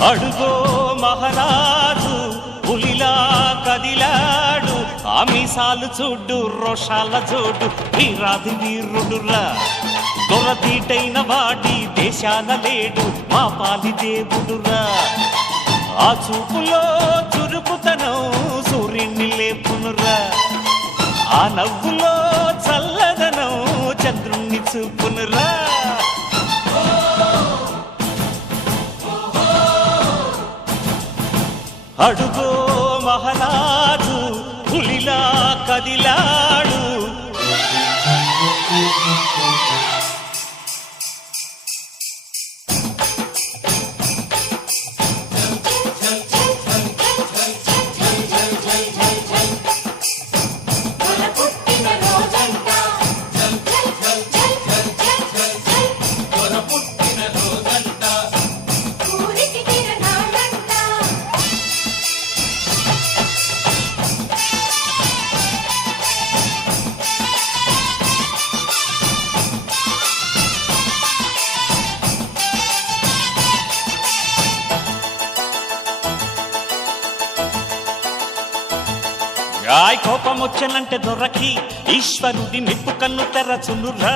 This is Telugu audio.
అడుగో మహారాజు పులిలా కదిలాడు, ఆ మీసాలు చూడు రోషాల జోడు, వీరాది వీరుడురా. దొరతీటైన వాడి దేశాన లేడు, మా పాలి దేవుడురా. ఆ చూపులో చురుకుతనం సూర్యుని లేపునురా, ఆ నవ్వులో చల్లదనం చంద్రుణ్ణి చూపునురా. అడుగో మహారాజు పులిలా కదిలాడు. కోపం వచ్చనంటే దొరకి ఈశ్వరుడి నిప్పు కన్ను తెరచునురా.